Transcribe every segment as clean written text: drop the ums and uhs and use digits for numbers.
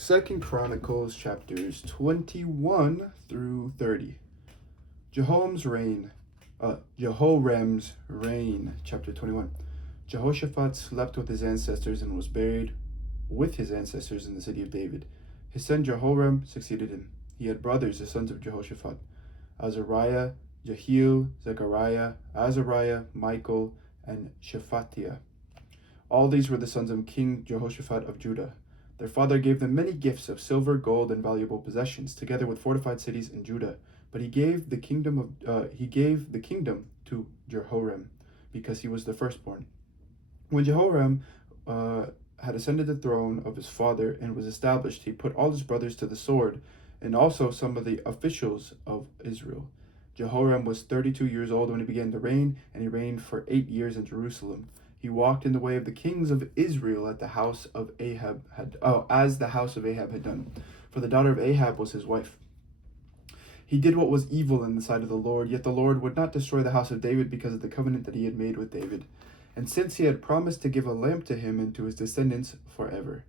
Second Chronicles chapters 21 through 30. Jehoram's reign, chapter 21. Jehoshaphat slept with his ancestors and was buried with his ancestors in the city of David. His son Jehoram succeeded him. He had brothers, the sons of Jehoshaphat: Azariah, Jehiel, Zechariah, Azariah, Michael, and Shephatiah. All these were the sons of King Jehoshaphat of Judah. Their father gave them many gifts of silver, gold, and valuable possessions, together with fortified cities in Judah. But he gave the kingdom to Jehoram, because he was the firstborn. When Jehoram had ascended the throne of his father and was established, he put all his brothers to the sword, and also some of the officials of Israel. Jehoram was 32 years old when he began to reign, and he reigned for 8 years in Jerusalem. He walked in the way of the kings of Israel as the house of Ahab had done, for the daughter of Ahab was his wife. He did what was evil in the sight of the Lord, yet the Lord would not destroy the house of David because of the covenant that he had made with David, and since he had promised to give a lamp to him and to his descendants forever.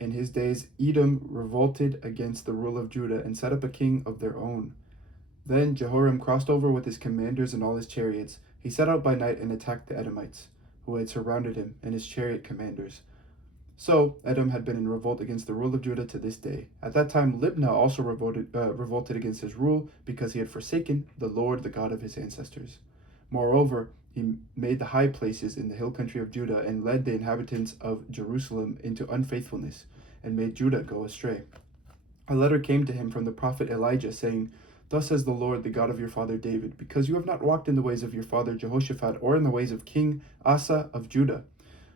In his days, Edom revolted against the rule of Judah and set up a king of their own. Then Jehoram crossed over with his commanders and all his chariots. He set out by night and attacked the Edomites, who had surrounded him, and his chariot commanders. So Edom had been in revolt against the rule of Judah to this day. At that time Libnah also revolted against his rule, because he had forsaken the Lord, the God of his ancestors. Moreover, he made the high places in the hill country of Judah, and led the inhabitants of Jerusalem into unfaithfulness, and made Judah go astray. A letter came to him from the prophet Elijah, saying, "Thus says the Lord, the God of your father David, because you have not walked in the ways of your father Jehoshaphat, or in the ways of King Asa of Judah,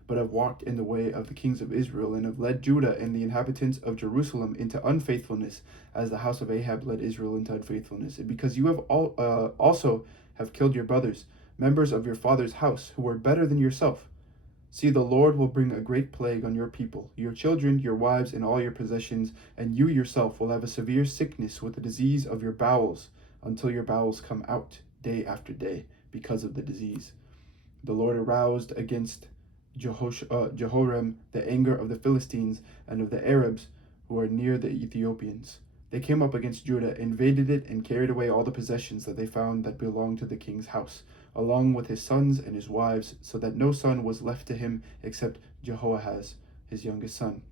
but have walked in the way of the kings of Israel, and have led Judah and the inhabitants of Jerusalem into unfaithfulness, as the house of Ahab led Israel into unfaithfulness, and because you have also have killed your brothers, members of your father's house, who were better than yourself. See, the Lord will bring a great plague on your people, your children, your wives, and all your possessions, and you yourself will have a severe sickness with the disease of your bowels, until your bowels come out day after day because of the disease." The Lord aroused against Jehoram the anger of the Philistines and of the Arabs who are near the Ethiopians. They came up against Judah, invaded it, and carried away all the possessions that they found that belonged to the king's house, along with his sons and his wives, so that no son was left to him except Jehoahaz, his youngest son.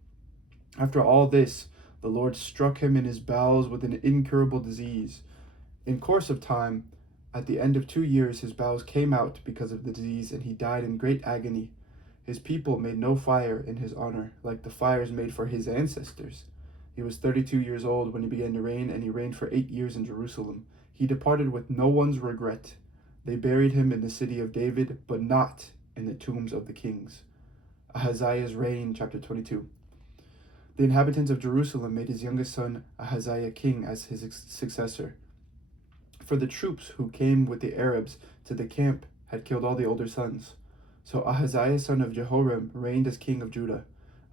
After all this, the Lord struck him in his bowels with an incurable disease. In course of time, at the end of 2 years, his bowels came out because of the disease, and he died in great agony. His people made no fire in his honor, like the fires made for his ancestors. He was 32 years old when he began to reign, and he reigned for 8 years in Jerusalem. He departed with no one's regret. They buried him in the city of David, but not in the tombs of the kings. Ahaziah's reign, chapter 22. The inhabitants of Jerusalem made his youngest son Ahaziah king as his successor. For the troops who came with the Arabs to the camp had killed all the older sons. So Ahaziah son of Jehoram reigned as king of Judah.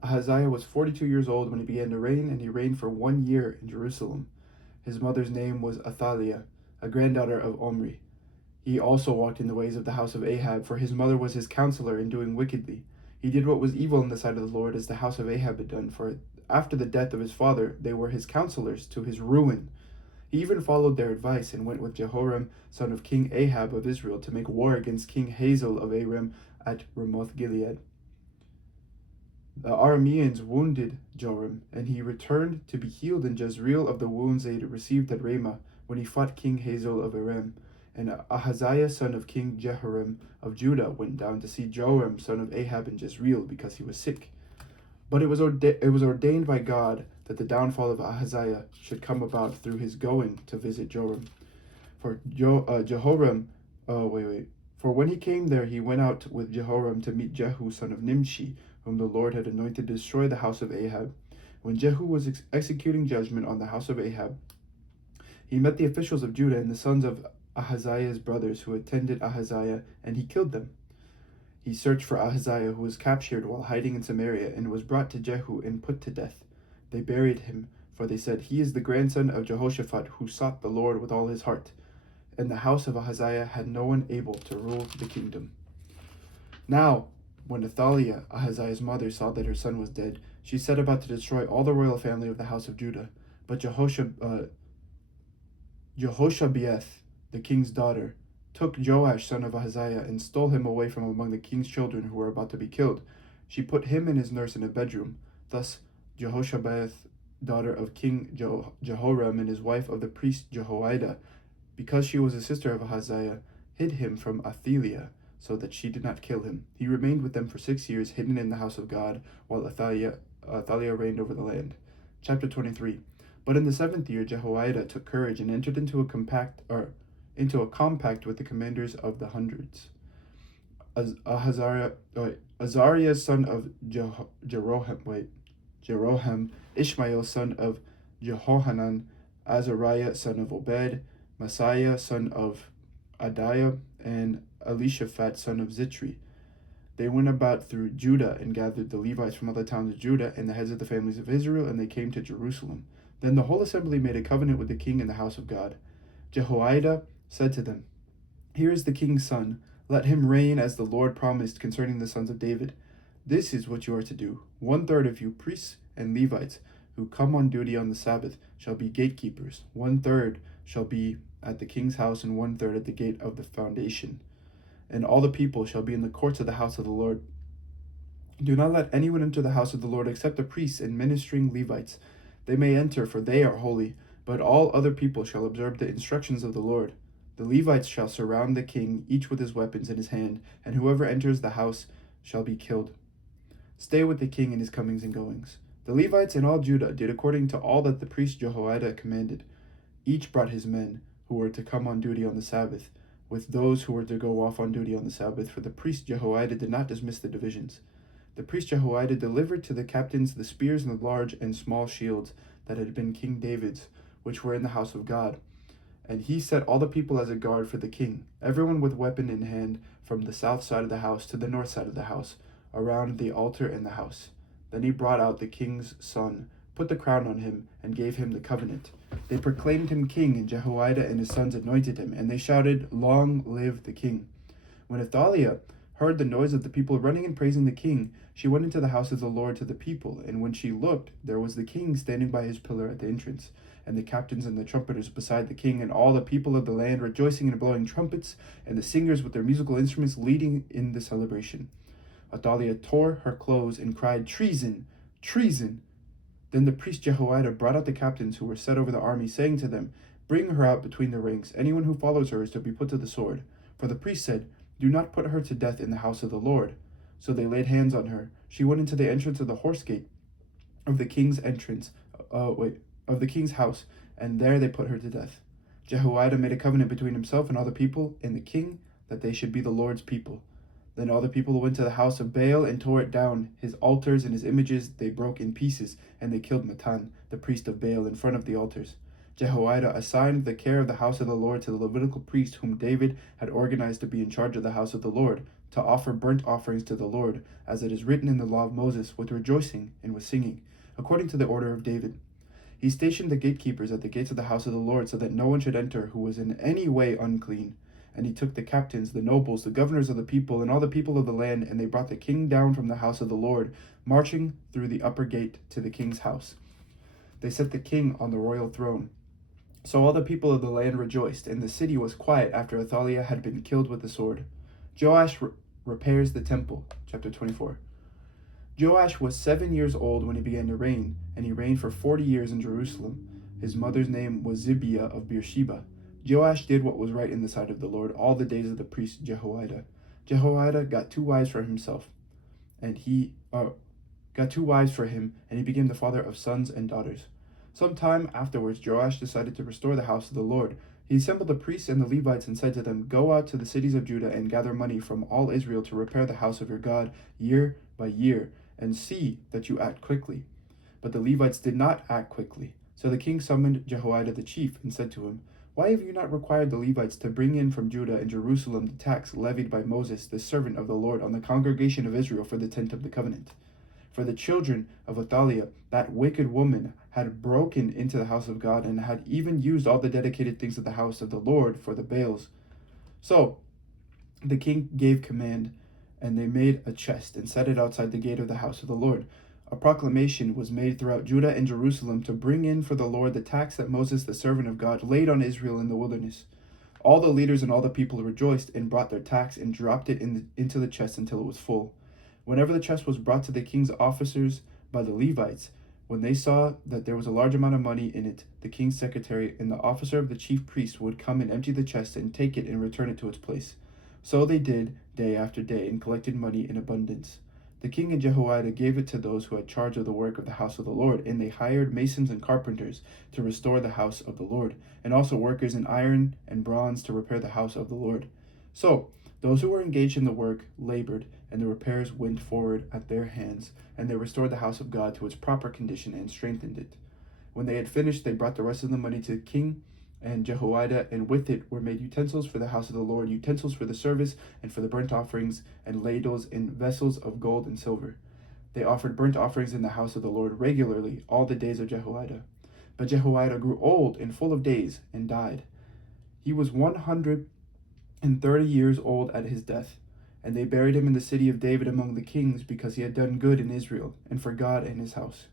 Ahaziah was 42 years old when he began to reign, and he reigned for 1 year in Jerusalem. His mother's name was Athaliah, a granddaughter of Omri. He also walked in the ways of the house of Ahab, for his mother was his counselor in doing wickedly. He did what was evil in the sight of the Lord, as the house of Ahab had done, for after the death of his father they were his counselors to his ruin. He even followed their advice and went with Jehoram, son of King Ahab of Israel, to make war against King Hazael of Aram at Ramoth Gilead. The Arameans wounded Joram, and he returned to be healed in Jezreel of the wounds they had received at Ramah when he fought King Hazael of Aram. And Ahaziah son of King Jehoram of Judah went down to see Joram son of Ahab in Jezreel, because he was sick. But it was ordained by God that the downfall of Ahaziah should come about through his going to visit Joram. For For when he came there, he went out with Jehoram to meet Jehu son of Nimshi, whom the Lord had anointed to destroy the house of Ahab. When Jehu was executing judgment on the house of Ahab, he met the officials of Judah and the sons of Ahaziah's brothers who attended Ahaziah, and he killed them. He searched for Ahaziah, who was captured while hiding in Samaria, and was brought to Jehu and put to death. They buried him, for they said, "He is the grandson of Jehoshaphat, who sought the Lord with all his heart." And the house of Ahaziah had no one able to rule the kingdom. Now, when Athaliah, Ahaziah's mother, saw that her son was dead, She set about to destroy all the royal family of the house of Judah. But Jehoshabeath, the king's daughter, took Joash son of Ahaziah and stole him away from among the king's children who were about to be killed. She put him and his nurse in a bedroom. Thus Jehoshabeath, daughter of King Jehoram, and his wife of the priest Jehoiada, because she was a sister of Ahaziah, hid him from Athaliah, so that she did not kill him. He remained with them for 6 years, hidden in the house of God, while Athaliah reigned over the land. Chapter 23. But in the 7th year Jehoiada took courage and entered into a compact with the commanders of the hundreds. Azariah son of Jeroham, Ishmael son of Jehohanan, Azariah son of Obed, Messiah son of Adiah, and Elishaphat son of Zitri. They went about through Judah and gathered the Levites from other towns of Judah and the heads of the families of Israel, and they came to Jerusalem. Then the whole assembly made a covenant with the king in the house of God. Jehoiada said to them, "Here is the king's son. Let him reign as the Lord promised concerning the sons of David. This is what you are to do. 1/3 of you priests and Levites who come on duty on the Sabbath shall be gatekeepers. 1/3 shall be at the king's house, and 1/3 at the gate of the foundation. And all the people shall be in the courts of the house of the Lord. Do not let anyone enter the house of the Lord except the priests and ministering Levites. They may enter, for they are holy, but all other people shall observe the instructions of the Lord. The Levites shall surround the king, each with his weapons in his hand, and whoever enters the house shall be killed. Stay with the king in his comings and goings." The Levites and all Judah did according to all that the priest Jehoiada commanded. Each brought his men, who were to come on duty on the Sabbath, with those who were to go off on duty on the Sabbath, for the priest Jehoiada did not dismiss the divisions. The priest Jehoiada delivered to the captains the spears and the large and small shields that had been King David's, which were in the house of God. And he set all the people as a guard for the king, everyone with weapon in hand, from the south side of the house to the north side of the house, around the altar and the house. Then he brought out the king's son, put the crown on him, and gave him the covenant. They proclaimed him king, and Jehoiada and his sons anointed him, and they shouted, "Long live the king." When Athaliah heard the noise of the people running and praising the king, she went into the house of the Lord to the people, and when she looked, there was the king standing by his pillar at the entrance, and the captains and the trumpeters beside the king, and all the people of the land rejoicing and blowing trumpets, and the singers with their musical instruments leading in the celebration. Athaliah tore her clothes and cried, "Treason! Treason!" Then the priest Jehoiada brought out the captains who were set over the army, saying to them, "Bring her out between the ranks. Anyone who follows her is to be put to the sword." For the priest said, "Do not put her to death in the house of the Lord." So they laid hands on her. She went into the entrance of the horse gate of the king's of the king's house, and there they put her to death. Jehoiada made a covenant between himself and all the people and the king that they should be the Lord's people. Then all the people went to the house of Baal and tore it down. His altars and his images they broke in pieces, and they killed Mattan, the priest of Baal, in front of the altars. Jehoiada assigned the care of the house of the Lord to the Levitical priest whom David had organized to be in charge of the house of the Lord, to offer burnt offerings to the Lord, as it is written in the law of Moses, with rejoicing and with singing, according to the order of David. He stationed the gatekeepers at the gates of the house of the Lord, so that no one should enter who was in any way unclean. And he took the captains, the nobles, the governors of the people, and all the people of the land, and they brought the king down from the house of the Lord, marching through the upper gate to the king's house. They set the king on the royal throne. So all the people of the land rejoiced, and the city was quiet after Athaliah had been killed with the sword. Joash repairs the temple. Chapter 24. Joash was 7 years old when he began to reign, and he reigned for 40 years in Jerusalem. His mother's name was Zibiah of Beersheba. Joash did what was right in the sight of the Lord all the days of the priest Jehoiada. Jehoiada got 2 wives for himself, and he became the father of sons and daughters. Some time afterwards, Joash decided to restore the house of the Lord. He assembled the priests and the Levites and said to them, "Go out to the cities of Judah and gather money from all Israel to repair the house of your God year by year, and see that you act quickly." But the Levites did not act quickly. So the king summoned Jehoiada the chief and said to him, "Why have you not required the Levites to bring in from Judah and Jerusalem the tax levied by Moses, the servant of the Lord, on the congregation of Israel for the tent of the covenant?" For the children of Athaliah, that wicked woman, had broken into the house of God and had even used all the dedicated things of the house of the Lord for the Baals. So the king gave command, and they made a chest and set it outside the gate of the house of the Lord. a proclamation was made throughout Judah and Jerusalem to bring in for the Lord the tax that Moses, the servant of God, laid on Israel in the wilderness. All the leaders and all the people rejoiced and brought their tax and dropped it into the chest until it was full. Whenever the chest was brought to the king's officers by the Levites, when they saw that there was a large amount of money in it, the king's secretary and the officer of the chief priest would come and empty the chest and take it and return it to its place. So they did day after day and collected money in abundance. The king and Jehoiada gave it to those who had charge of the work of the house of the Lord, and they hired masons and carpenters to restore the house of the Lord, and also workers in iron and bronze to repair the house of the Lord. So those who were engaged in the work labored, and the repairs went forward at their hands, and they restored the house of God to its proper condition and strengthened it. When they had finished, they brought the rest of the money to the king and Jehoiada, and with it were made utensils for the house of the Lord, utensils for the service and for the burnt offerings, and ladles and vessels of gold and silver. They offered burnt offerings in the house of the Lord regularly all the days of Jehoiada. But Jehoiada grew old and full of days and died. He was 130 years old at his death, and they buried him in the city of David among the kings, because he had done good in Israel and for God and his house.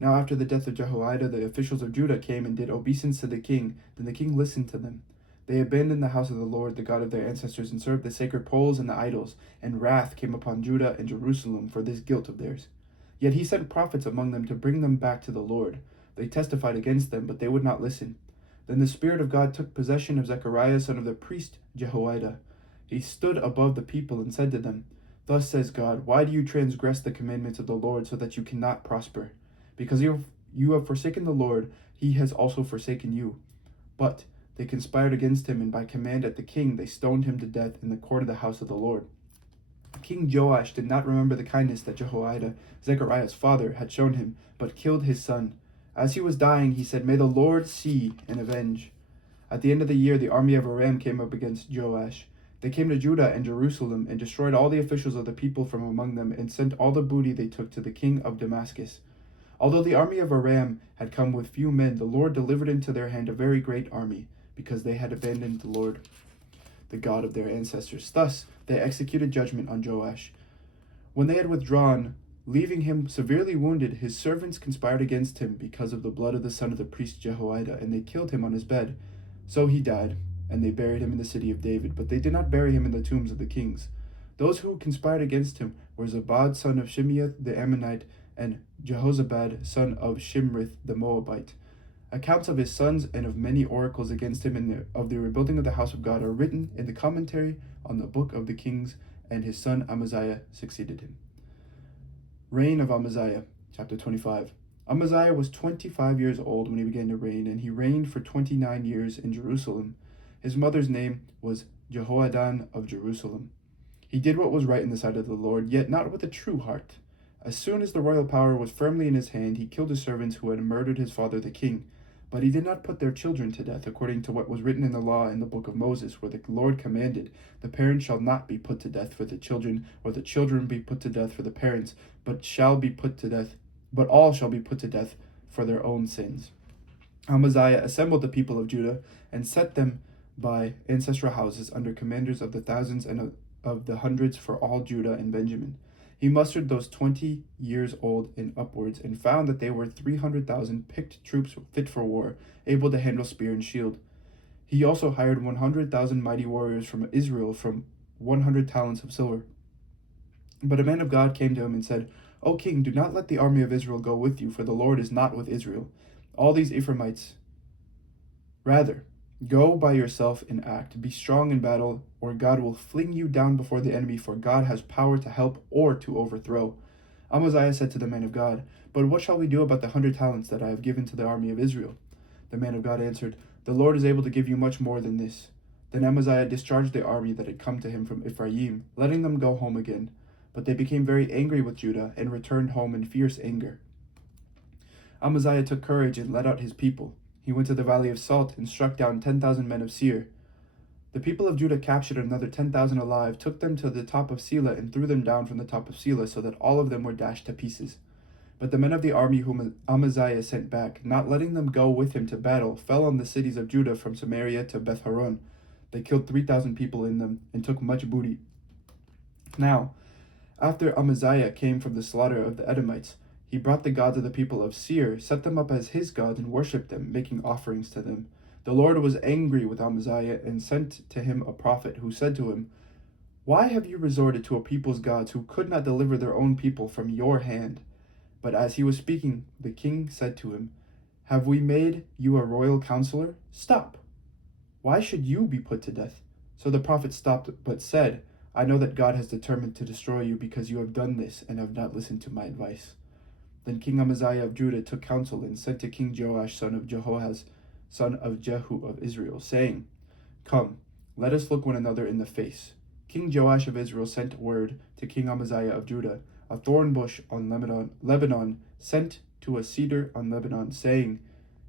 Now after the death of Jehoiada, the officials of Judah came and did obeisance to the king. Then the king listened to them. They abandoned the house of the Lord, the God of their ancestors, and served the sacred poles and the idols, and wrath came upon Judah and Jerusalem for this guilt of theirs. Yet he sent prophets among them to bring them back to the Lord. They testified against them, but they would not listen. Then the Spirit of God took possession of Zechariah, son of the priest Jehoiada. He stood above the people and said to them, "Thus says God, why do you transgress the commandments of the Lord so that you cannot prosper? Because you have forsaken the Lord, he has also forsaken you." But they conspired against him, and by command at the king they stoned him to death in the court of the house of the Lord. King Joash did not remember the kindness that Jehoiada, Zechariah's father, had shown him, but killed his son. As he was dying, he said, "May the Lord see and avenge." At the end of the year, the army of Aram came up against Joash. They came to Judah and Jerusalem and destroyed all the officials of the people from among them, and sent all the booty they took to the king of Damascus. Although the army of Aram had come with few men, the Lord delivered into their hand a very great army, because they had abandoned the Lord, the God of their ancestors. Thus they executed judgment on Joash. When they had withdrawn, leaving him severely wounded, his servants conspired against him because of the blood of the son of the priest Jehoiada, and they killed him on his bed. So he died, and they buried him in the city of David, but they did not bury him in the tombs of the kings. Those who conspired against him were Zabad, son of Shimeath the Ammonite, and Jehozabad, son of Shimrith the Moabite. Accounts of his sons and of many oracles against him and of the rebuilding of the house of God are written in the commentary on the book of the kings, and his son Amaziah succeeded him. Reign of Amaziah, chapter 25. Amaziah was 25 years old when he began to reign, and he reigned for 29 years in Jerusalem. His mother's name was Jehoadan of Jerusalem. He did what was right in the sight of the Lord, yet not with a true heart. As soon as the royal power was firmly in his hand, he killed his servants who had murdered his father the king. But he did not put their children to death, according to what was written in the law in the book of Moses, where the Lord commanded, "The parents shall not be put to death for the children, or the children be put to death for the parents, but all shall be put to death for their own sins." Amaziah assembled the people of Judah and set them by ancestral houses under commanders of the thousands and of the hundreds for all Judah and Benjamin. He mustered those 20 years old and upwards, and found that they were 300,000 picked troops fit for war, able to handle spear and shield. He also hired 100,000 mighty warriors from Israel from 100 talents of silver. But a man of God came to him and said, "O king, do not let the army of Israel go with you, for the Lord is not with Israel, all these Ephraimites. Rather, go by yourself and act. Be strong in battle, or God will fling you down before the enemy, for God has power to help or to overthrow." Amaziah said to the man of God, "But what shall we do about the 100 talents that I have given to the army of Israel?" The man of God answered, "The Lord is able to give you much more than this." Then Amaziah discharged the army that had come to him from Ephraim, letting them go home again. But they became very angry with Judah and returned home in fierce anger. Amaziah took courage and led out his people. He went to the valley of Salt and struck down 10,000 men of Seir. The people of Judah captured another 10,000 alive, took them to the top of Selah, and threw them down from the top of Selah, so that all of them were dashed to pieces. But the men of the army whom Amaziah sent back, not letting them go with him to battle, fell on the cities of Judah from Samaria to Beth-horon. They killed 3,000 people in them, and took much booty. Now, after Amaziah came from the slaughter of the Edomites, He brought the gods of the people of Seir, set them up as his gods, and worshipped them, making offerings to them. The Lord was angry with Amaziah and sent to him a prophet who said to him, "Why have you resorted to a people's gods who could not deliver their own people from your hand?" But as he was speaking, the king said to him, "Have we made you a royal counselor? Stop! Why should you be put to death?" So the prophet stopped, but said, "I know that God has determined to destroy you because you have done this and have not listened to my advice." Then King Amaziah of Judah took counsel and sent to King Joash, son of Jehoahaz, son of Jehu of Israel, saying, "Come, let us look one another in the face." King Joash of Israel sent word to King Amaziah of Judah, "A thorn bush on Lebanon sent to a cedar on Lebanon, saying,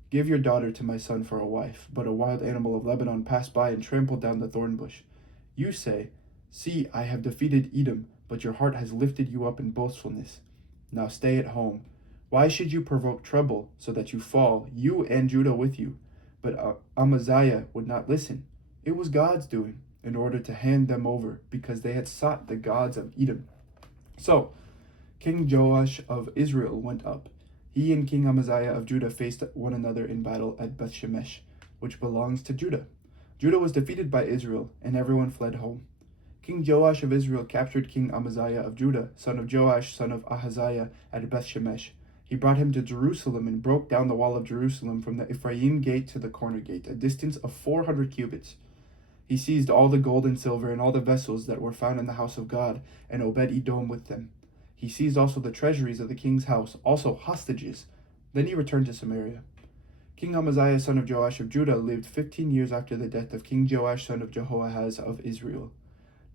'Give your daughter to my son for a wife.' But a wild animal of Lebanon passed by and trampled down the thorn bush. You say, 'See, I have defeated Edom,' but your heart has lifted you up in boastfulness. Now stay at home. Why should you provoke trouble so that you fall, you and Judah with you?" But Amaziah would not listen. It was God's doing, in order to hand them over, because they had sought the gods of Edom. So King Joash of Israel went up. He and King Amaziah of Judah faced one another in battle at Bethshemesh, which belongs to Judah. Judah was defeated by Israel, and everyone fled home. King Joash of Israel captured King Amaziah of Judah, son of Joash, son of Ahaziah, at Bethshemesh. He brought him to Jerusalem and broke down the wall of Jerusalem from the Ephraim gate to the corner gate, a distance of 400 cubits. He seized all the gold and silver and all the vessels that were found in the house of God, and Obed-Edom with them. He seized also the treasuries of the king's house, also hostages. Then he returned to Samaria. King Amaziah, son of Joash of Judah, lived 15 years after the death of King Joash, son of Jehoahaz of Israel.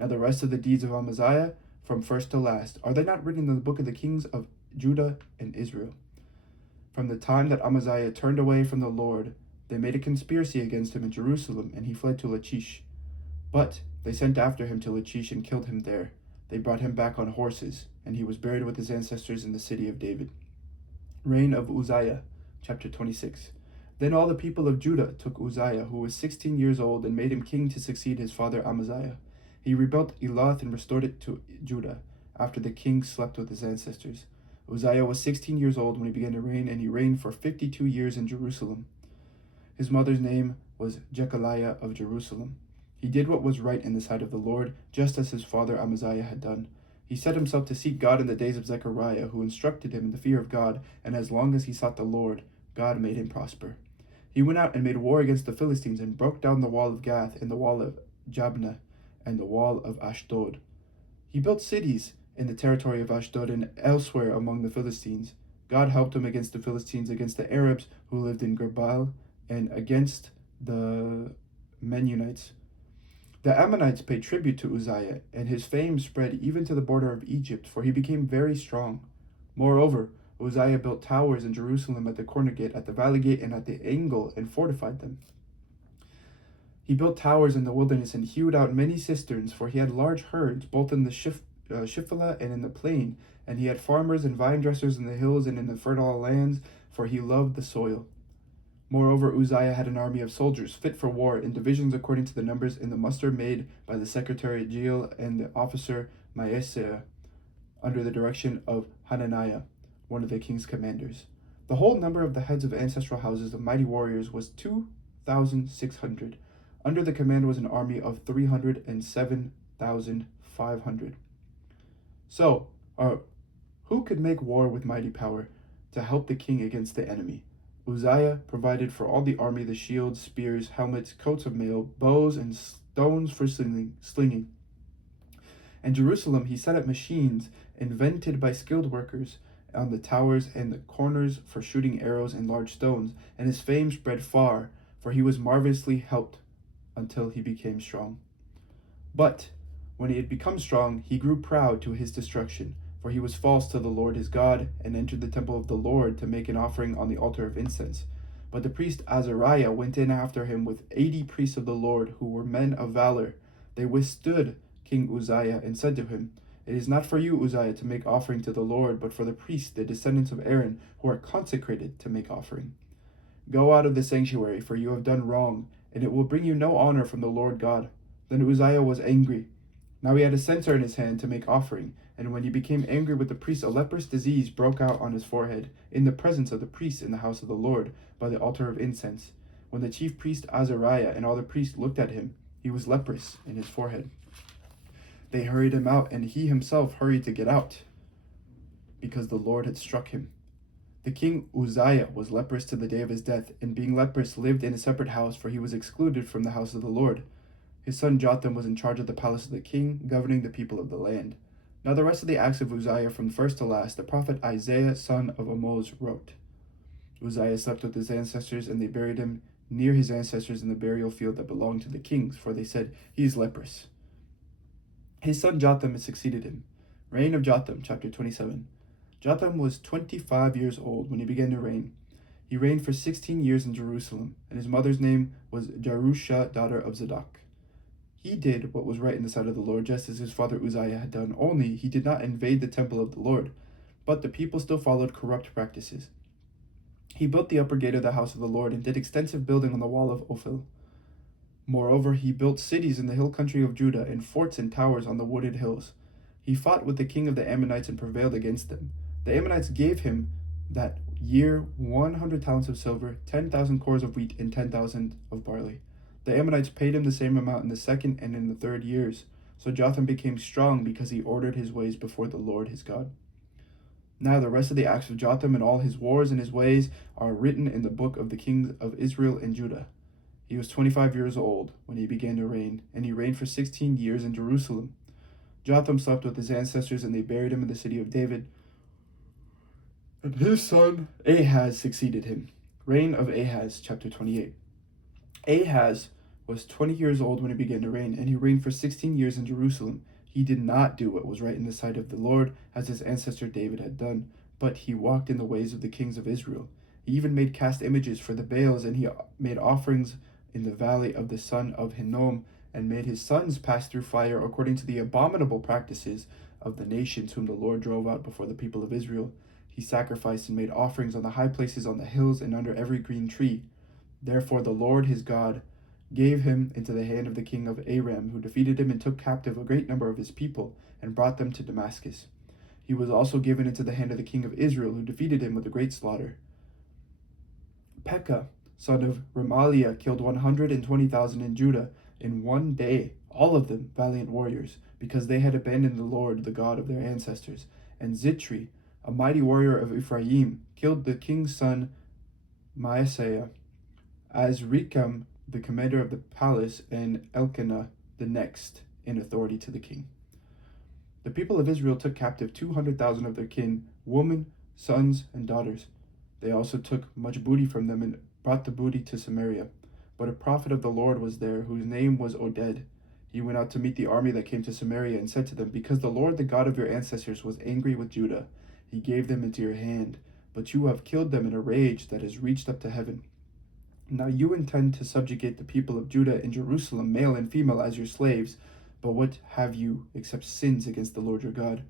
Now the rest of the deeds of Amaziah, from first to last, are they not written in the book of the kings of Judah and Israel? From the time that Amaziah turned away from the Lord, they made a conspiracy against him in Jerusalem, and he fled to Lachish. But they sent after him to Lachish and killed him there. They brought him back on horses, and he was buried with his ancestors in the city of David. Reign of Uzziah, chapter 26. Then all the people of Judah took Uzziah, who was 16 years old, and made him king to succeed his father Amaziah. He rebuilt Elath and restored it to Judah, after the king slept with his ancestors. Uzziah was 16 years old when he began to reign, and he reigned for 52 years in Jerusalem. His mother's name was Jechaliah of Jerusalem. He did what was right in the sight of the Lord, just as his father Amaziah had done. He set himself to seek God in the days of Zechariah, who instructed him in the fear of God, and as long as he sought the Lord, God made him prosper. He went out and made war against the Philistines, and broke down the wall of Gath, and the wall of Jabneh, and the wall of Ashdod. He built cities in the territory of Ashdod and elsewhere among the Philistines. God helped him against the Philistines, against the Arabs who lived in Gerbal, and against the Mennonites. The Ammonites paid tribute to Uzziah, and his fame spread even to the border of Egypt, for he became very strong. Moreover, Uzziah built towers in Jerusalem at the corner gate, at the valley gate, and at the angle, and fortified them. He built towers in the wilderness and hewed out many cisterns, for he had large herds, both in the Shiphelah and in the plain, and he had farmers and vine dressers in the hills and in the fertile lands, for he loved the soil. Moreover, Uzziah had an army of soldiers fit for war, in divisions according to the numbers in the muster made by the secretary Jeiel and the officer Maaseiah, under the direction of Hananiah, one of the king's commanders. The whole number of the heads of ancestral houses of mighty warriors was 2,600. Under the command was an army of 307,500. So, who could make war with mighty power to help the king against the enemy? Uzziah provided for all the army the shields, spears, helmets, coats of mail, bows, and stones for slinging. In Jerusalem he set up machines invented by skilled workers on the towers and the corners for shooting arrows and large stones, and his fame spread far, for he was marvelously helped until he became strong. But when he had become strong, he grew proud to his destruction, for he was false to the Lord his God, and entered the temple of the Lord to make an offering on the altar of incense. But the priest Azariah went in after him with 80 priests of the Lord, who were men of valor. They withstood King Uzziah, and said to him, "It is not for you, Uzziah, to make offering to the Lord, but for the priests, the descendants of Aaron, who are consecrated to make offering. Go out of the sanctuary, for you have done wrong, and it will bring you no honor from the Lord God." Then Uzziah was angry. Now he had a censer in his hand to make offering, And when he became angry with the priests, a leprous disease broke out on his forehead, in the presence of the priests in the house of the Lord, by the altar of incense. When the chief priest Azariah and all the priests looked at him, he was leprous in his forehead. They hurried him out, and he himself hurried to get out, because the Lord had struck him. The king Uzziah was leprous to the day of his death, and being leprous lived in a separate house, for he was excluded from the house of the Lord. His son Jotham was in charge of the palace of the king, governing the people of the land. Now the rest of the acts of Uzziah from first to last, the prophet Isaiah son of Amoz wrote. Uzziah slept with his ancestors, and they buried him near his ancestors in the burial field that belonged to the kings, for they said, he is leprous. His son Jotham succeeded him. Reign of Jotham, chapter 27. Jotham was 25 years old when he began to reign. He reigned for 16 years in Jerusalem, and his mother's name was Jerusha, daughter of Zadok. He did what was right in the sight of the Lord, just as his father Uzziah had done, only he did not invade the temple of the Lord, but the people still followed corrupt practices. He built the upper gate of the house of the Lord and did extensive building on the wall of Ophel. Moreover, he built cities in the hill country of Judah and forts and towers on the wooded hills. He fought with the king of the Ammonites and prevailed against them. The Ammonites gave him that year 100 talents of silver, 10,000 cores of wheat, and 10,000 of barley. The Ammonites paid him the same amount in the second and in the third years. So Jotham became strong because he ordered his ways before the Lord his God. Now the rest of the acts of Jotham and all his wars and his ways are written in the book of the kings of Israel and Judah. He was 25 years old when he began to reign, and he reigned for 16 years in Jerusalem. Jotham slept with his ancestors, and they buried him in the city of David. And his son Ahaz succeeded him. Reign of Ahaz, chapter 28. Ahaz was 20 years old when he began to reign, and he reigned for 16 years in Jerusalem. He did not do what was right in the sight of the Lord, as his ancestor David had done, but he walked in the ways of the kings of Israel. He even made cast images for the Baals, and he made offerings in the valley of the son of Hinnom, and made his sons pass through fire according to the abominable practices of the nations whom the Lord drove out before the people of Israel. He sacrificed and made offerings on the high places on the hills and under every green tree. Therefore the Lord his God gave him into the hand of the king of Aram, who defeated him and took captive a great number of his people and brought them to Damascus. He was also given into the hand of the king of Israel, who defeated him with a great slaughter. Pekah, son of Remaliah, killed 120,000 in Judah in one day, all of them valiant warriors, because they had abandoned the Lord, the God of their ancestors. And Zitri, a mighty warrior of Ephraim, killed the king's son Maaseiah, Azrikam, the commander of the palace, and Elkanah, the next in authority to the king. The people of Israel took captive 200,000 of their kin, women, sons, and daughters. They also took much booty from them and brought the booty to Samaria. But a prophet of the Lord was there, whose name was Oded. He went out to meet the army that came to Samaria and said to them, because the Lord, the God of your ancestors, was angry with Judah, he gave them into your hand, but you have killed them in a rage that has reached up to heaven. Now you intend to subjugate the people of Judah and Jerusalem, male and female, as your slaves, but what have you except sins against the Lord your God?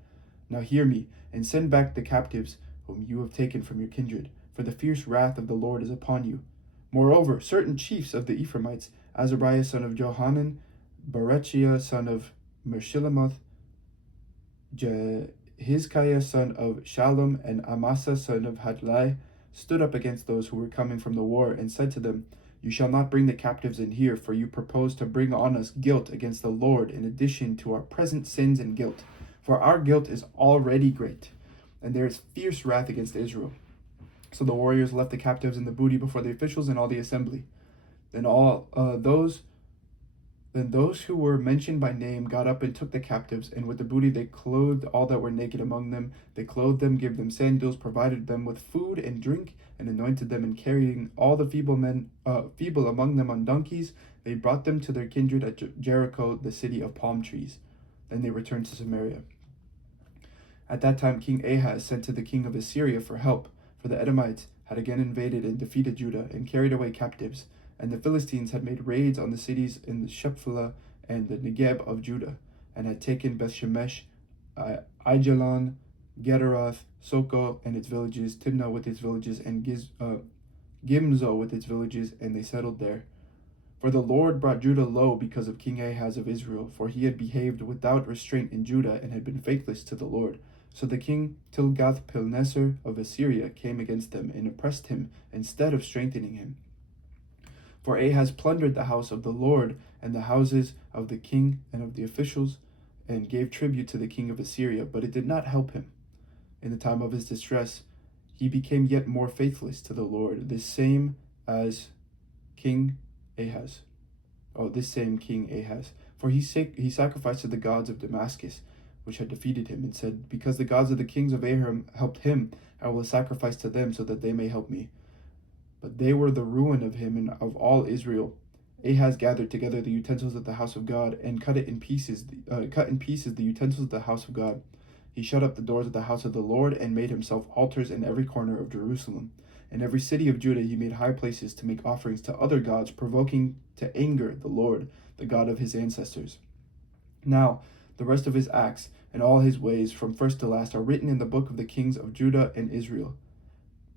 Now hear me, and send back the captives whom you have taken from your kindred, for the fierce wrath of the Lord is upon you. Moreover, certain chiefs of the Ephraimites, Azariah son of Johanan, Berechiah son of Meshilemoth, Hizkiah son of Shallum, and Amasa son of Hadlai, stood up against those who were coming from the war, and said to them, you shall not bring the captives in here, for you propose to bring on us guilt against the Lord in addition to our present sins and guilt. For our guilt is already great, and there is fierce wrath against Israel. So the warriors left the captives and the booty before the officials and all the assembly. Then those who were mentioned by name got up and took the captives, and with the booty they clothed all that were naked among them. They clothed them, gave them sandals, provided them with food and drink, and anointed them, and carrying all the feeble among them on donkeys, they brought them to their kindred at Jericho, the city of palm trees. Then they returned to Samaria. At that time King Ahaz sent to the king of Assyria for help, for the Edomites had again invaded and defeated Judah, and carried away captives. And the Philistines had made raids on the cities in the Shephelah and the Negeb of Judah, and had taken Bethshemesh, Aijalon, Gederoth, Soko and its villages, Timnah with its villages, and Gimzo with its villages, and they settled there. For the Lord brought Judah low because of King Ahaz of Israel, for he had behaved without restraint in Judah and had been faithless to the Lord. So the king Tilgath-Pilneser of Assyria came against them and oppressed him instead of strengthening him. For Ahaz plundered the house of the Lord and the houses of the king and of the officials, and gave tribute to the king of Assyria, but it did not help him. In the time of his distress, he became yet more faithless to the Lord, this same King Ahaz. For he sacrificed to the gods of Damascus, which had defeated him, and said, Because the gods of the kings of Aram helped him, I will sacrifice to them so that they may help me. But they were the ruin of him and of all Israel. Ahaz gathered together the utensils of the house of God and cut in pieces the utensils of the house of God. He shut up the doors of the house of the Lord and made himself altars in every corner of Jerusalem. In every city of Judah he made high places to make offerings to other gods, provoking to anger the Lord, the God of his ancestors. Now, the rest of his acts and all his ways from first to last are written in the book of the kings of Judah and Israel.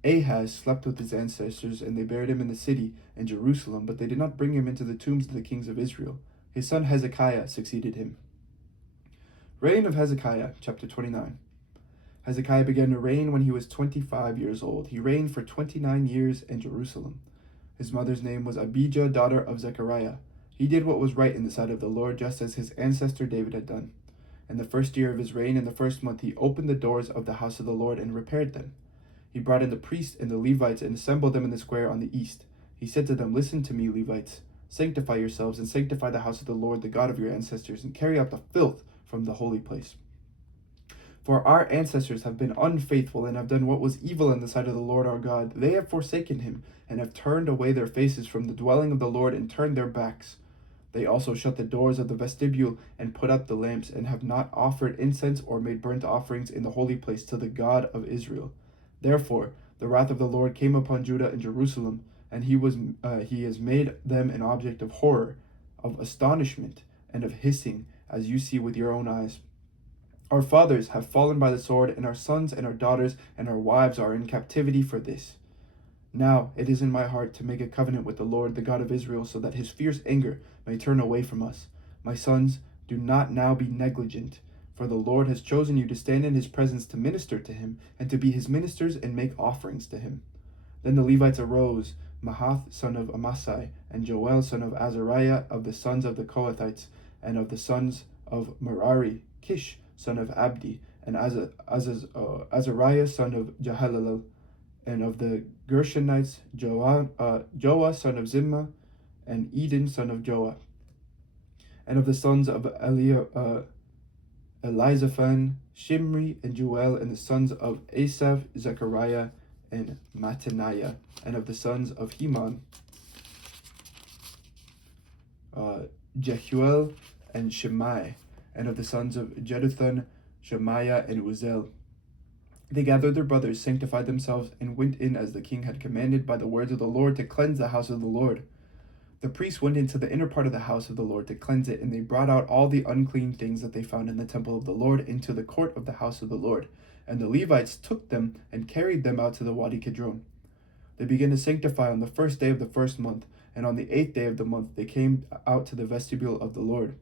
Ahaz slept with his ancestors, and they buried him in the city in Jerusalem, but they did not bring him into the tombs of the kings of Israel. His son Hezekiah succeeded him. Reign of Hezekiah, chapter 29. Hezekiah began to reign when he was 25 years old. He reigned for 29 years in Jerusalem. His mother's name was Abijah, daughter of Zechariah. He did what was right in the sight of the Lord, just as his ancestor David had done. In the first year of his reign, in the first month, he opened the doors of the house of the Lord and repaired them. He brought in the priests and the Levites and assembled them in the square on the east. He said to them, Listen to me, Levites. Sanctify yourselves and sanctify the house of the Lord, the God of your ancestors, and carry out the filth from the holy place. For our ancestors have been unfaithful and have done what was evil in the sight of the Lord our God. They have forsaken him and have turned away their faces from the dwelling of the Lord and turned their backs. They also shut the doors of the vestibule and put out the lamps and have not offered incense or made burnt offerings in the holy place to the God of Israel. Therefore, the wrath of the Lord came upon Judah and Jerusalem, and he has made them an object of horror, of astonishment, and of hissing, as you see with your own eyes. Our fathers have fallen by the sword, and our sons and our daughters and our wives are in captivity for this. Now it is in my heart to make a covenant with the Lord, the God of Israel, so that his fierce anger may turn away from us. My sons, do not now be negligent, for the Lord has chosen you to stand in his presence to minister to him, and to be his ministers and make offerings to him. Then the Levites arose, Mahath son of Amasai, and Joel son of Azariah, of the sons of the Kohathites, and of the sons of Merari, Kish son of Abdi, and Azariah son of Jehalelel, and of the Gershonites, Joah son of Zimmah, and Eden son of Joah, and of the sons of Elizaphan, Shimri, and Joel, and the sons of Asaph, Zechariah, and Mattaniah, and of the sons of Heman, Jehuel, and Shemai, and of the sons of Jeduthun, Shemaiah, and Uzel. They gathered their brothers, sanctified themselves, and went in as the king had commanded by the words of the Lord to cleanse the house of the Lord. The priests went into the inner part of the house of the Lord to cleanse it, and they brought out all the unclean things that they found in the temple of the Lord into the court of the house of the Lord. And the Levites took them and carried them out to the Wadi Kidron. They began to sanctify on the first day of the first month, and on the 8th day of the month they came out to the vestibule of the Lord.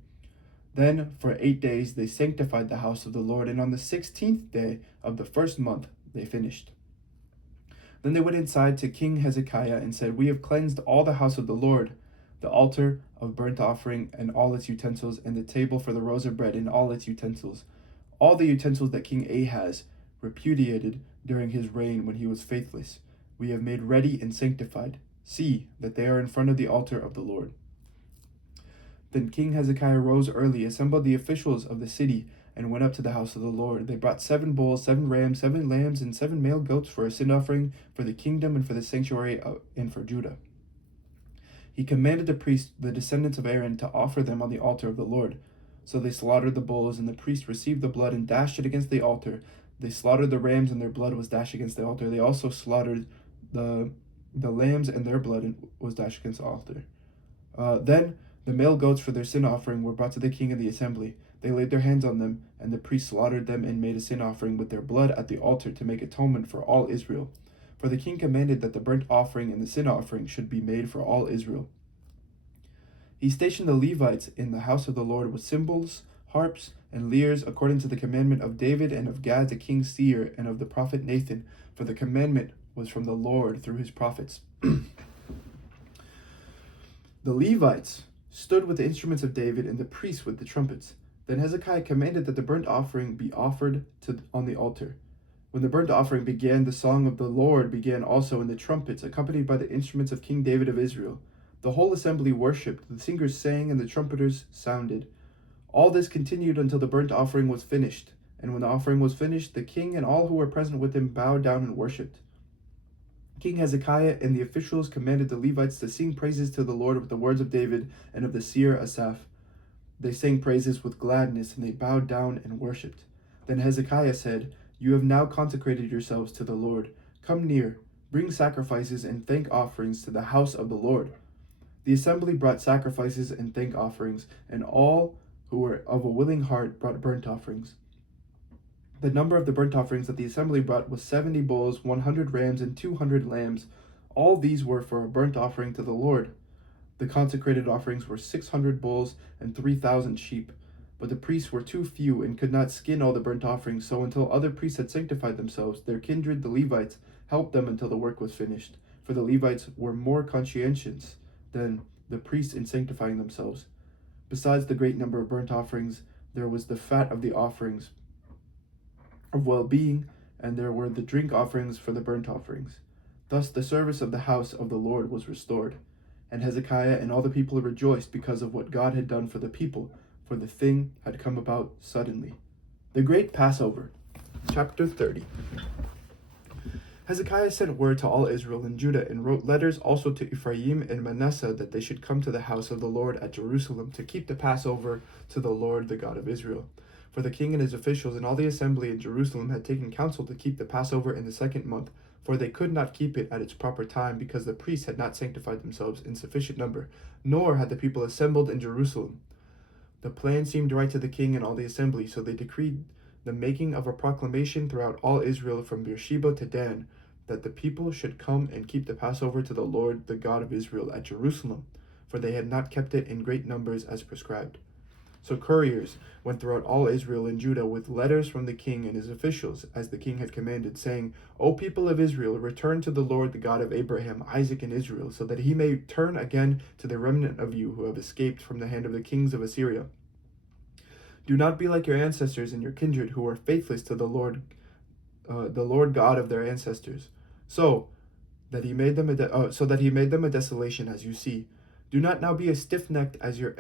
Then for 8 days they sanctified the house of the Lord, and on the 16th day of the first month they finished. Then they went inside to King Hezekiah and said, We have cleansed all the house of the Lord, the altar of burnt offering and all its utensils, and the table for the rows of bread and all its utensils, all the utensils that King Ahaz repudiated during his reign when he was faithless. We have made ready and sanctified. See that they are in front of the altar of the Lord. Then King Hezekiah rose early, assembled the officials of the city, and went up to the house of the Lord. They brought 7 bulls, 7 rams, 7 lambs, and 7 male goats for a sin offering for the kingdom and for the sanctuary and for Judah. He commanded the priests, the descendants of Aaron, to offer them on the altar of the Lord. So they slaughtered the bulls, and the priests received the blood and dashed it against the altar. They slaughtered the rams, and their blood was dashed against the altar. They also slaughtered the lambs, and their blood was dashed against the altar. Then the male goats for their sin offering were brought to the king in the assembly. They laid their hands on them, and the priests slaughtered them and made a sin offering with their blood at the altar to make atonement for all Israel. For the king commanded that the burnt offering and the sin offering should be made for all Israel. He stationed the Levites in the house of the Lord with cymbals, harps, and lyres, according to the commandment of David and of Gad the king's seer and of the prophet Nathan, for the commandment was from the Lord through his prophets. The Levites stood with the instruments of David, and the priests with the trumpets. Then Hezekiah commanded that the burnt offering be offered on the altar. When the burnt offering began, the song of the Lord began also in the trumpets, accompanied by the instruments of King David of Israel. The whole assembly worshipped, the singers sang, and the trumpeters sounded. All this continued until the burnt offering was finished. And when the offering was finished, the king and all who were present with him bowed down and worshipped. King Hezekiah and the officials commanded the Levites to sing praises to the Lord with the words of David and of the seer Asaph. They sang praises with gladness, and they bowed down and worshipped. Then Hezekiah said, "You have now consecrated yourselves to the Lord. Come near, bring sacrifices and thank offerings to the house of the Lord." The assembly brought sacrifices and thank offerings, and all who were of a willing heart brought burnt offerings. The number of the burnt offerings that the assembly brought was 70 bulls, 100 rams, and 200 lambs. All these were for a burnt offering to the Lord. The consecrated offerings were 600 bulls and 3,000 sheep. But the priests were too few and could not skin all the burnt offerings, so until other priests had sanctified themselves, their kindred, the Levites, helped them until the work was finished. For the Levites were more conscientious than the priests in sanctifying themselves. Besides the great number of burnt offerings, there was the fat of the offerings of well-being, and there were the drink offerings for the burnt offerings. Thus the service of the house of the Lord was restored. And Hezekiah and all the people rejoiced because of what God had done for the people, for the thing had come about suddenly. The Great Passover. Chapter 30. Hezekiah sent word to all Israel and Judah, and wrote letters also to Ephraim and Manasseh, that they should come to the house of the Lord at Jerusalem to keep the Passover to the Lord, the God of Israel. For the king and his officials and all the assembly in Jerusalem had taken counsel to keep the Passover in the 2nd month, for they could not keep it at its proper time, because the priests had not sanctified themselves in sufficient number, nor had the people assembled in Jerusalem. The plan seemed right to the king and all the assembly, so they decreed the making of a proclamation throughout all Israel from Beersheba to Dan, that the people should come and keep the Passover to the Lord, the God of Israel, at Jerusalem, for they had not kept it in great numbers as prescribed. So couriers went throughout all Israel and Judah with letters from the king and his officials, as the king had commanded, saying, "O people of Israel, return to the Lord, the God of Abraham, Isaac, and Israel, so that he may turn again to the remnant of you who have escaped from the hand of the kings of Assyria. Do not be like your ancestors and your kindred, who were faithless to the Lord God of their ancestors, so that he made them a desolation, as you see. Do not now be as stiff-necked as your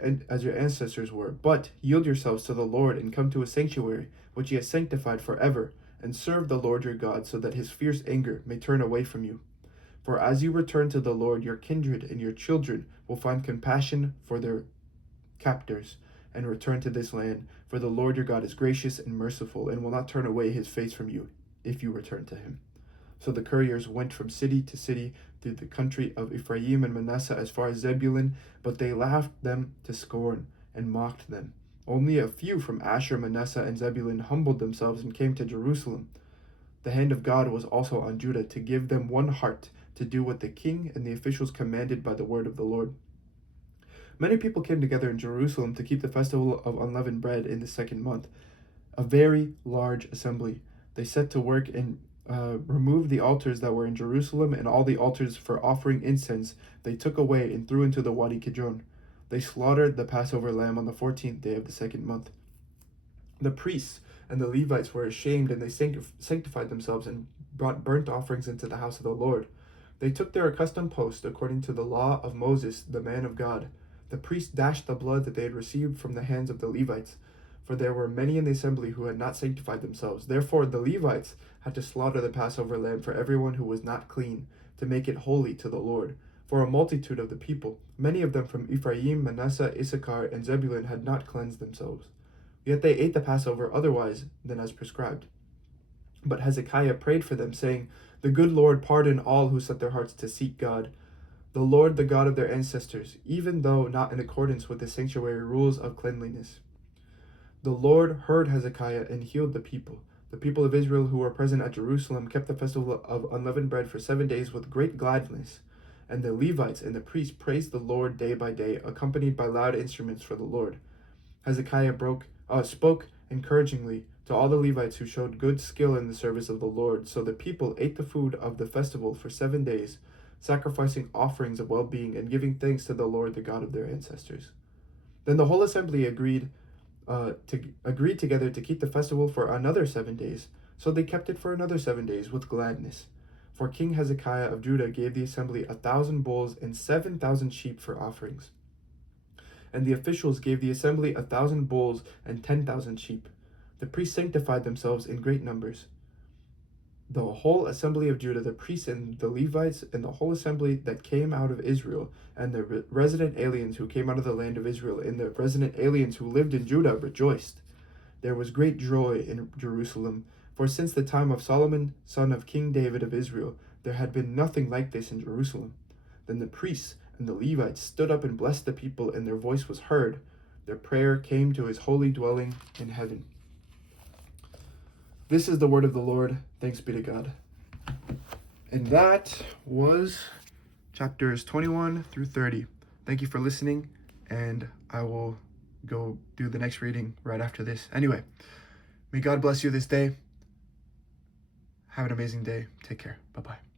ancestors were, but yield yourselves to the Lord and come to a sanctuary, which he has sanctified forever, and serve the Lord your God, so that his fierce anger may turn away from you. For as you return to the Lord, your kindred and your children will find compassion for their captors, and return to this land. For the Lord your God is gracious and merciful, and will not turn away his face from you, if you return to him." So the couriers went from city to city through the country of Ephraim and Manasseh as far as Zebulun, but they laughed them to scorn and mocked them. Only a few from Asher, Manasseh, and Zebulun humbled themselves and came to Jerusalem. The hand of God was also on Judah, to give them one heart to do what the king and the officials commanded by the word of the Lord. Many people came together in Jerusalem to keep the festival of unleavened bread in the 2nd month, a very large assembly. They set to work and removed the altars that were in Jerusalem, and all the altars for offering incense they took away and threw into the Wadi Kidron. They slaughtered the Passover lamb on the 14th day of the 2nd month. The priests and the Levites were ashamed, and they sanctified themselves and brought burnt offerings into the house of the Lord. They took their accustomed post according to the law of Moses, the man of God. The priests dashed the blood that they had received from the hands of the Levites, for there were many in the assembly who had not sanctified themselves. Therefore the Levites had to slaughter the Passover lamb for everyone who was not clean, to make it holy to the Lord. For a multitude of the people, many of them from Ephraim, Manasseh, Issachar, and Zebulun, had not cleansed themselves. Yet they ate the Passover otherwise than as prescribed. But Hezekiah prayed for them, saying, "The good Lord pardon all who set their hearts to seek God, the Lord, the God of their ancestors, even though not in accordance with the sanctuary rules of cleanliness." The Lord heard Hezekiah and healed the people. The people of Israel who were present at Jerusalem kept the festival of unleavened bread for 7 days with great gladness. And the Levites and the priests praised the Lord day by day, accompanied by loud instruments for the Lord. Hezekiah spoke encouragingly to all the Levites who showed good skill in the service of the Lord. So the people ate the food of the festival for 7 days, sacrificing offerings of well-being and giving thanks to the Lord, the God of their ancestors. Then the whole assembly agreed together to keep the festival for another 7 days. So they kept it for another 7 days with gladness. For King Hezekiah of Judah gave the assembly 1,000 bulls and 7,000 sheep for offerings. And the officials gave the assembly 1,000 bulls and 10,000 sheep. The priests sanctified themselves in great numbers. The whole assembly of Judah, the priests and the Levites, and the whole assembly that came out of Israel, and the resident aliens who came out of the land of Israel, and the resident aliens who lived in Judah rejoiced. There was great joy in Jerusalem, for since the time of Solomon, son of King David of Israel, there had been nothing like this in Jerusalem. Then the priests and the Levites stood up and blessed the people, and their voice was heard. Their prayer came to his holy dwelling in heaven. This is the word of the Lord. Thanks be to God. And that was chapters 21 through 30. Thank you for listening, and I will go do the next reading right after this. Anyway, may God bless you this day. Have an amazing day. Take care. Bye-bye.